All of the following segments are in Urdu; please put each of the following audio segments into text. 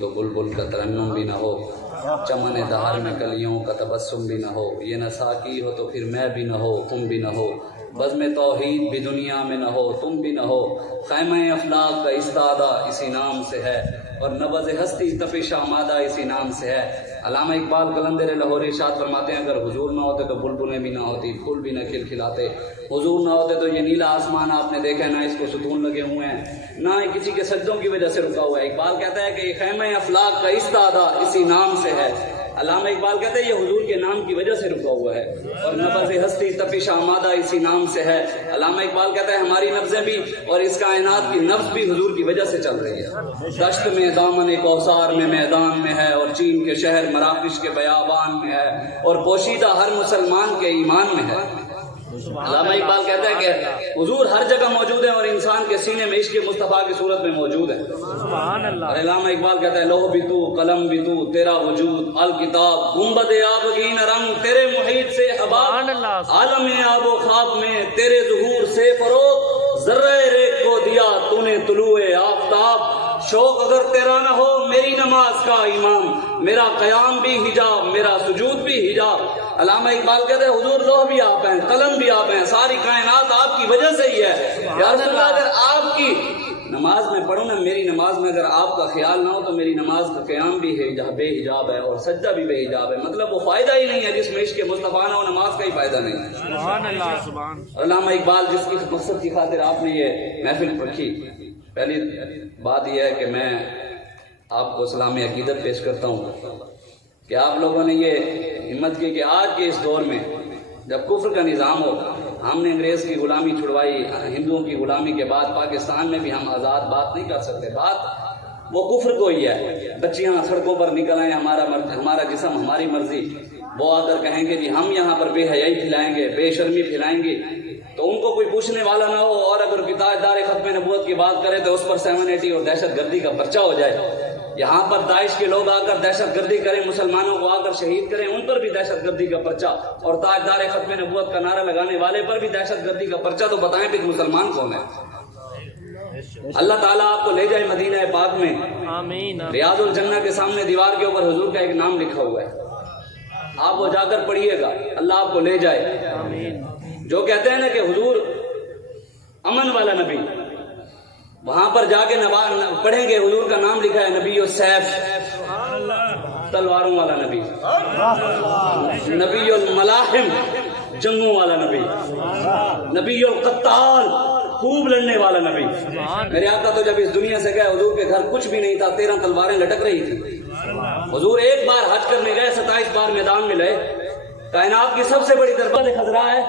تو بلبل کا ترنم بھی نہ ہو، چمن دہر میں کلیوں کا تبسم بھی نہ ہو، یہ نہ ساقی ہو تو پھر میں بھی نہ ہو، تم بھی نہ ہو، بزم توحید بھی دنیا میں نہ ہو، تم بھی نہ ہو، خیمہ افلاق کا استادہ اسی نام سے ہے، اور نبض ہستی تپش آمادہ اسی نام سے ہے۔ علامہ اقبال قلندر لاہوری ارشاد فرماتے ہیں اگر حضور نہ ہوتے تو بلبلیں بھی نہ ہوتی، پھول بھی نہ کھلکھلاتے، حضور نہ ہوتے تو یہ نیلا آسمان آپ نے دیکھا نہ اس کو ستون لگے ہوئے ہیں، نہ کسی کے سجدوں کی وجہ سے رکا ہوا ہے۔ اقبال کہتا ہے کہ یہ خیمہ افلاق کا استادہ اسی نام سے ہے۔ علامہ اقبال کہتے ہیں یہ حضور کے نام کی وجہ سے رکا ہوا ہے، اور نبض ہستی تپش آمادہ اسی نام سے ہے۔ علامہ اقبال کہتا ہے ہماری نبضیں بھی اور اس کائنات کی نبض بھی حضور کی وجہ سے چل رہی ہے۔ دشت میں دامن کوثر میں میدان میں ہے، اور چین کے شہر مراکش کے بیابان میں ہے، اور پوشیدہ ہر مسلمان کے ایمان میں ہے۔ علامہ اقبال کہتا ہے کہ حضور ہر جگہ موجود ہے اور انسان کے سینے میں عشق مصطفیٰ کی صورت میں موجود ہے۔ سبحان اللہ۔ اور علامہ اقبال کہتا ہے لوح بھی تو، قلم بھی تو، تیرا وجود الکتاب، گنبد آبگین رنگ تیرے محیط سے حباب، عالم آب و خواب میں تیرے ظہور سے فروغ، ذرہ ریگ کو دیا تو نے طلوع آفتاب، شوق اگر تیرا نہ ہو میری نماز کا امام، میرا قیام بھی حجاب میرا سجود بھی حجاب۔ علامہ اقبال کہتے ہیں حضور لوح بھی آپ ہیں، قلم بھی آپ ہیں، ساری کائنات آپ کی وجہ سے ہی ہے۔ یا رسول اللہ اگر آپ کی نماز میں پڑھوں نا، میری نماز میں اگر آپ کا خیال نہ ہو تو میری نماز کا قیام بھی بے حجاب ہے اور سجدہ بھی بے حجاب ہے، مطلب وہ فائدہ ہی نہیں ہے جس میں عشق مصطفیٰ نہ ہو، نماز کا ہی فائدہ نہیں ہے۔ سبحان اللہ سبحان۔ علامہ اقبال جس کی مقصد کی خاطر آپ نے یہ محفل رکھی، پہلی بات یہ ہے کہ میں آپ کو اسلامی عقیدت پیش کرتا ہوں کہ آپ لوگوں نے یہ ہمت کی کہ آج کے اس دور میں جب کفر کا نظام ہو، ہم نے انگریز کی غلامی چھڑوائی، ہندوؤں کی غلامی کے بعد پاکستان میں بھی ہم آزاد بات نہیں کر سکتے، بات وہ کفر کو ہی ہے۔ بچیاں سڑکوں پر نکل آئیں، ہمارا جسم ہماری مرضی، وہ آ کر کہیں گے جی ہم یہاں پر بے حیائی پھیلائیں گے، بے شرمی پھیلائیں گے، تو ان کو کوئی پوچھنے والا نہ ہو، اور اگر دار ختم نبوت کی بات کرے تو اس پر 780 اور دہشت گردی کا پرچہ ہو جائے۔ یہاں پر داعش کے لوگ آ کر دہشت گردی کریں، مسلمانوں کو آ کر شہید کریں، ان پر بھی دہشت گردی کا پرچہ، اور تاجدار ختم نبوت کا نعرہ لگانے والے پر بھی دہشت گردی کا پرچہ، تو بتائیں پھر مسلمان کون ہے؟ اللہ تعالیٰ آپ کو لے جائے مدینہ پاک میں، ریاض الجنہ کے سامنے دیوار کے اوپر حضور کا ایک نام لکھا ہوا ہے، آپ وہ جا کر پڑھیے گا، اللہ آپ کو لے جائے۔ جو کہتے ہیں نا کہ حضور امن والا نبی، وہاں پر جا کے پڑھیں گے حضور کا نام لکھا ہے نبی السیف، تلواروں والا نبی، نبی الملاحم، جنگوں والا نبی، نبی القتال، خوب لڑنے والا نبی۔ میرے آقا تو جب اس دنیا سے گئے حضور کے گھر کچھ بھی نہیں تھا، 13 تلواریں لٹک رہی تھی۔ حضور ایک بار حج کرنے گئے، 27 بار میدان میں لئے۔ کائنات کی سب سے بڑی دربار خضراء ہے،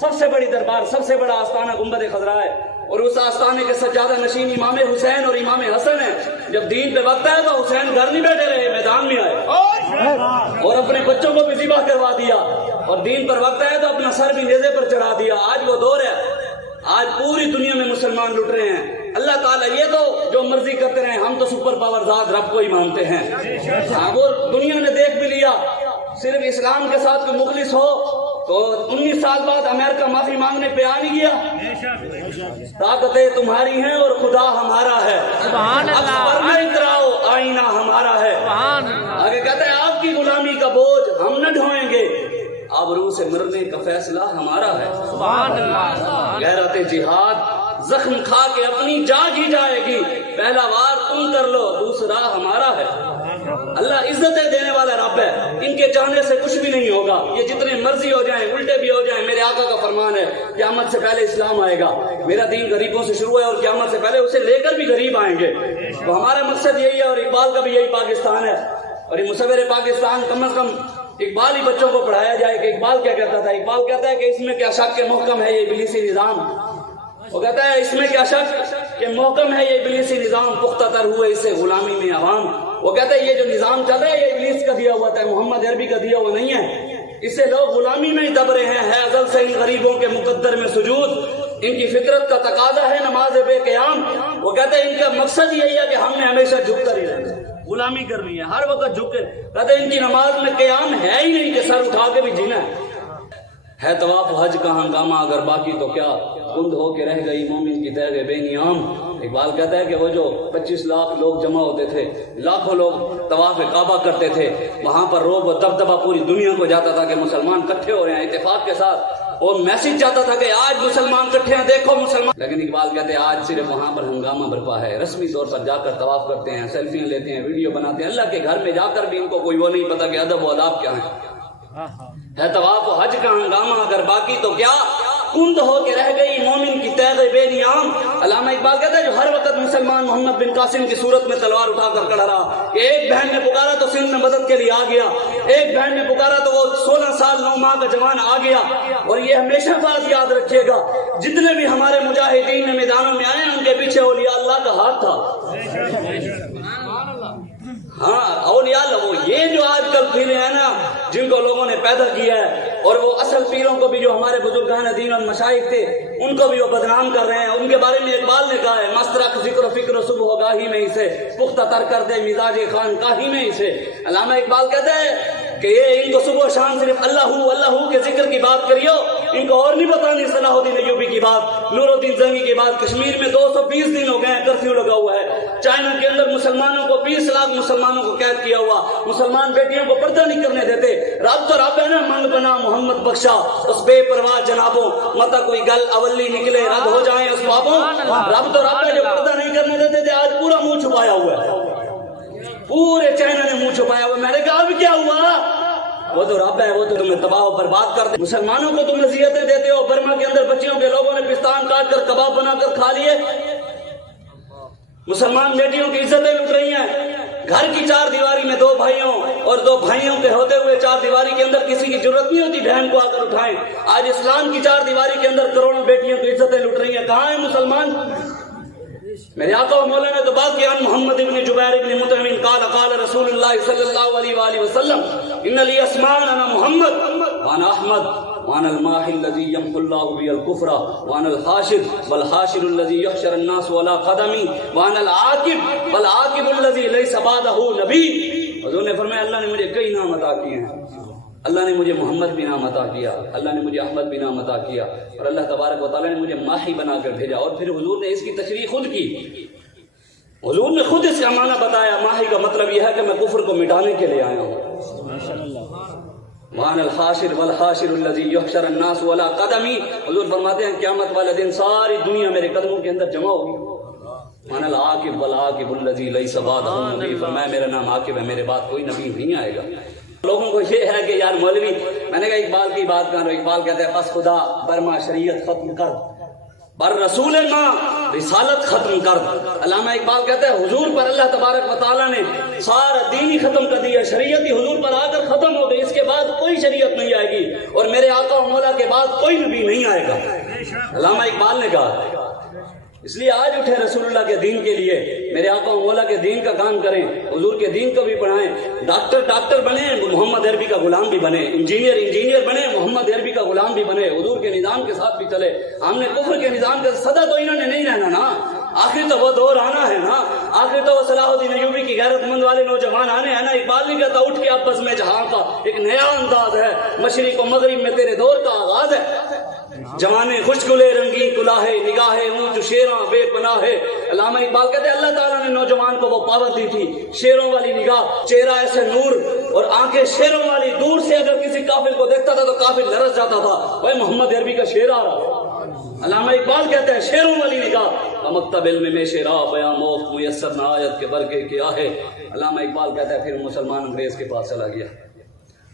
سب سے بڑی دربار، سب سے بڑا آستانہ گنبد خضراء ہے، اور اس آستانے کے سجادہ نشین امام حسین اور امام حسن ہے۔ جب دین پہ وقت ہے تو حسین گھر نہیں بیٹھے رہے، میدان میں آئے اور اپنے بچوں کو بھی ذبح کروا دیا، اور دین پر وقت ہے تو اپنا سر بھی نیزے پر چڑھا دیا۔ آج وہ دور ہے، آج پوری دنیا میں مسلمان لٹ رہے ہیں۔ اللہ تعالیٰ یہ تو جو مرضی کرتے رہے، ہم تو سپر پاور ذات رب کو ہی مانتے ہیں۔ وہ دنیا نے دیکھ بھی لیا، صرف اسلام کے ساتھ کوئی مخلص ہو تو 19 سال بعد امریکہ معافی مانگنے پہ آ نہیں گیا۔ طاقتیں تمہاری ہیں اور خدا ہمارا ہے، کراؤ آئینہ ہمارا ہے۔ آگے کہتے ہیں آپ کی غلامی کا بوجھ ہم نہ ڈھوئیں گے، آبرو سے مرنے کا فیصلہ ہمارا ہے۔ غیرت جہاد زخم کھا کے اپنی جاگ ہی جائے گی، پہلا وار تم کر لو دوسرا ہمارا ہے۔ اللہ عزتیں دینے والا رب ہے، ان کے چاہنے سے کچھ بھی نہیں ہوگا، یہ جتنے مرضی ہو جائیں، الٹے بھی ہو جائیں۔ میرے آقا کا فرمان ہے قیامت سے پہلے اسلام آئے گا، میرا دین غریبوں سے شروع ہے اور قیامت سے پہلے اسے لے کر بھی غریب آئیں گے۔ تو ہمارا مقصد یہی ہے، اور اقبال کا بھی یہی پاکستان ہے، اور یہ مصور پاکستان کم از کم اقبال ہی بچوں کو پڑھایا جائے کہ اقبال کیا کہتا تھا۔ اقبال کہتا ہے کہ اس میں کیا شک کہ محکم ہے یہ ابلیسی نظام، وہ کہتا ہے اس میں کیا شک کہ محکم ہے یہ ابلیسی نظام، پختہ تر ہوئے اسے غلامی میں عوام۔ وہ کہتے ہیں یہ جو نظام چل رہا ہے یہ ابلیس کا دیا ہوا تھا، محمد عربی کا دیا ہوا نہیں ہے، اسے لوگ غلامی میں ہی دب رہے ہیں۔ ہے ازل سے ان غریبوں کے مقدر میں سجود، ان کی فطرت کا تقاضا ہے نماز بے قیام۔ وہ کہتے ہیں ان کا مقصد یہی ہے کہ ہم نے ہمیشہ جھک کر ہی رہنا، غلامی کرنی ہے، ہر وقت جھک کر۔ کہتے ہیں ان کی نماز میں قیام ہے ہی نہیں کہ سر اٹھا کے بھی جینا ہے طواف حج کا ہنگامہ، اگر باقی تو کیا گند ہو کے رہ گئی مومن کی تیغ بے نیام۔ اقبال کہتا ہے کہ وہ جو 25 لاکھ لوگ جمع ہوتے تھے، لاکھوں لوگ طواف کعبہ کرتے تھے، وہاں پر روب و دبدبہ پوری دنیا کو جاتا تھا کہ مسلمان اکٹھے ہو رہے ہیں اتفاق کے ساتھ، اور میسج جاتا تھا کہ آج مسلمان اکٹھے ہیں، دیکھو مسلمان. لیکن اقبال کہتے ہیں آج صرف وہاں پر ہنگامہ برپا ہے، رسمی طور پر جا کر طواف کرتے ہیں، سیلفیاں لیتے ہیں، ویڈیو بناتے ہیں، اللہ کے گھر میں جا کر بھی ان کو کوئی وہ نہیں پتا کہ ادب و آداب کیا ہے طواف و حج کا ہنگامہ اگر باقی تو کیا کند ہو کے رہ گئی مومن کی تیغ بے نیام. علامہ اقبال کہتا ہے جو ہر وقت مسلمان محمد بن قاسم کی صورت میں تلوار اٹھا کر کھڑا رہا کہ ایک بہن نے پکارا تو سندھ میں مدد کے لیے آ گیا، ایک بہن نے پکارا تو وہ 16 سال 9 ماہ کا جوان آ گیا. اور یہ ہمیشہ بات یاد رکھیے گا جتنے بھی ہمارے مجاہدین میدانوں میں آئے ان کے پیچھے اولیاء اللہ کا ہاتھ تھا. ہاں اولیاء اللہ، وہ یہ جو آج کل پھیلے ہیں نا جن کو لوگوں نے پیدا کیا ہے، اور وہ اصل پیروں کو بھی جو ہمارے بزرگان دین اور مشائخ تھے ان کو بھی وہ بدنام کر رہے ہیں. ان کے بارے میں اقبال نے کہا ہے مست رکھ ذکر و فکر و صبح و گاہی میں اسے، پختہ تر کر دے مزاج خان کاہی میں اسے. علامہ اقبال کہتا ہے کہ یہ ان کو صبح و شام صرف اللہ کے ذکر کی بات کریو، ان کو اور نہیں بتانی صلاح الدین ایوبی کی بات، نور الدین زنگی کی بات. کشمیر میں 220 دن ہو گئے ہیں کرفیو لگا ہوا ہے. چائنا کے اندر مسلمانوں کو 20 لاکھ مسلمانوں کو قید کیا ہوا، مسلمان بیٹیوں کو پردہ نہیں کرنے دیتے. رب تو رب ہے نا، منگ بنا محمد بخشا اس بے پرواہ جنابوں، متا کوئی گل اولی نکلے رد ہو جائیں اس بابوں. رب تو رب ہے جو پردہ نہیں کرنے دیتے تھے، آج پورا منہ چھپایا ہوا ہے، پورے چائنا نے منہ چھپایا ہوا. میں نے کہا اب کیا ہوا؟ وہ تو رب ہے، وہ تو تمہیں تباہ و برباد کر دے. مسلمانوں کو تم نصیحتیں دیتے ہو، برما کے اندر بچیوں کے لوگوں نے پستان کاٹ کر کباب بنا کر کھا لیے. مسلمان بیٹیوں کی عزتیں لٹ رہی ہیں. گھر کی 4 دیواری میں 2 بھائیوں اور 2 بھائیوں کے ہوتے ہوئے 4 دیواری کے اندر کسی کی ضرورت نہیں ہوتی بہن کو آ کر اٹھائیں. آج اسلام کی 4 دیواری کے اندر کروڑوں بیٹیوں کی عزتیں لٹ رہی ہیں. کہاں ہیں مسلمان؟ میرے آقا و مولا نے تو بات کی. عن محمد ابن جبیر ابن مطعم قال قال رسول اللہ صلی اللہ علیہ وآلہ وسلم ان لی اسمان انا محمد وانا احمد وانا الماحی الذی یمحو اللہ بی الکفر وانا الحاشر والحاشر الذی یحشر الناس ولا قدمی وانا العاقب والعاقب الذی لیس بعدہ نبی. حضور نے فرمایا اللہ نے مجھے کئی نام عطا کیے ہیں. اللہ نے مجھے محمد بھی نام عطا کیا، اللہ نے مجھے احمد بھی نام عطا کیا، اور اللہ تبارک و تعالیٰ نے مجھے ماہی بنا کر بھیجا. اور پھر حضور نے اس کی تشریح خود کی. حضور نے خود اس کا معنی بتایا. ماہی کا مطلب یہ ہے کہ میں کفر کو مٹانے کے لیے آیا ہوں. وَأَنَا الْحَاشِرُ وَالْحَاشِرُ الَّذِي يُحْشَرُ النَّاسُ وَلَا قَدَمِي. حضور فرماتے ہیں قیامت والے دن ساری دنیا میرے قدموں کے اندر جمع ہوگی. وَأَنَا الْعَاقِبُ وَالْعَاقِبُ الَّذِي لَيْسَ بَعْدَهُ نَبِيٌّ. فرمایا میرا نام عاقب ہے، میرے بعد کوئی نبی نہیں آئے گا. لوگوں کو یہ ہے کہ یار مولوی، میں نے کہا اقبال کی بات کر رہا ہوں. اقبال کہتے ہیں بس خدا برما شریعت ختم کر، بر رسول ماں رسالت ختم کر. علامہ اقبال کہتے ہیں حضور پر اللہ تبارک و تعالیٰ نے سارا دین ہی ختم کر دیا، شریعت ہی حضور پر آ کر ختم ہو گئی. اس کے بعد کوئی شریعت نہیں آئے گی، اور میرے آقا و مولا کے بعد کوئی نبی نہیں آئے گا. علامہ اقبال نے کہا. اس لیے آج اٹھے رسول اللہ کے دین کے لیے، میرے آقا و مولا کے دین کا کام کریں، حضور کے دین کو بھی پڑھائیں. ڈاکٹر بنے، محمد عربی کا غلام بھی بنے. انجینئر بنے، محمد عربی کا غلام بھی بنے. حضور کے نظام کے ساتھ بھی چلے. ہم نے کفر کے نظام کے سدا تو انہوں نے نہیں رہنا نا، آخر تو وہ دور آنا ہے نا، آخر تو وہ صلاح الدین ایوبی کی غیرت مند والے نوجوان آنے ہیں نا. اقبال نہیں کہتا اٹھ کے اب بز میں جہاں کا ایک نیا انداز ہے، مشرق و مغرب میں تیرے دور کا آغاز ہے. جوانے خوش گلے رنگین کلاہے، نگاہے اونچ شیراں بے پناہ ہے. علامہ اقبال کہتے ہیں اللہ تعالیٰ نے نوجوان کو وہ پاور دی تھی، شیروں والی نگاہ، چہرہ ایسے نور اور آنکھیں شیروں والی. دور سے اگر کسی کافر کو دیکھتا تھا تو کافر لرز جاتا تھا، بھائی محمد عربی کا شعر آ رہا. علامہ اقبال کہتے ہیں شیروں والی نگاہ، مکتب علم میں شیرا بیاں موت میسر نہ آیت کے برگے کیا ہے. علامہ اقبال کہتا ہے پھر مسلمان انگریز کے پاس چلا گیا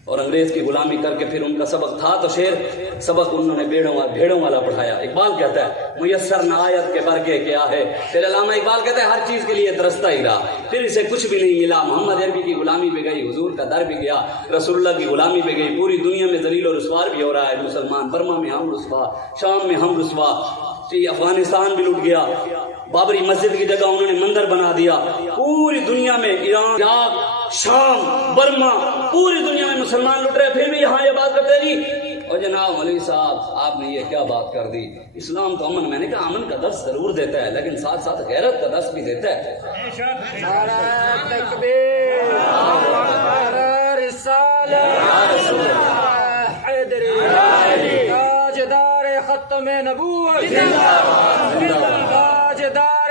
اور انگریز کی غلامی کر کے پھر ان کا سبق تھا تو شعر سبق انہوں نے بھیڑوں والا پڑھایا. اقبال کہتا ہے میسر نہ آیت کے برگے کیا ہے. پھر علامہ اقبال کہتا ہے ہر چیز کے لیے ترستا ہی رہا، پھر اسے کچھ بھی نہیں ملا. محمد عربی کی غلامی بھی گئی، حضور کا در بھی گیا، رسول اللہ کی غلامی بھی گئی. پوری دنیا میں ذلیل و رسوار بھی ہو رہا ہے مسلمان. برما میں ہم رسوا، شام میں ہم رسوا، افغانستان بھی لٹ گیا. بابری مسجد کی جگہ انہوں نے مندر بنا دیا. پوری دنیا میں ایران، عراق، شام، برما، پوری دنیا میں مسلمان لٹ رہے. پھر بھی یہاں یہ بات کرتے جی اور جناب مولوی صاحب آپ نے یہ کیا بات کر دی، اسلام تو امن. میں نے کہا امن کا درس ضرور دیتا ہے لیکن ساتھ ساتھ غیرت کا درس بھی دیتا ہے. ختم نبوت، تاجدار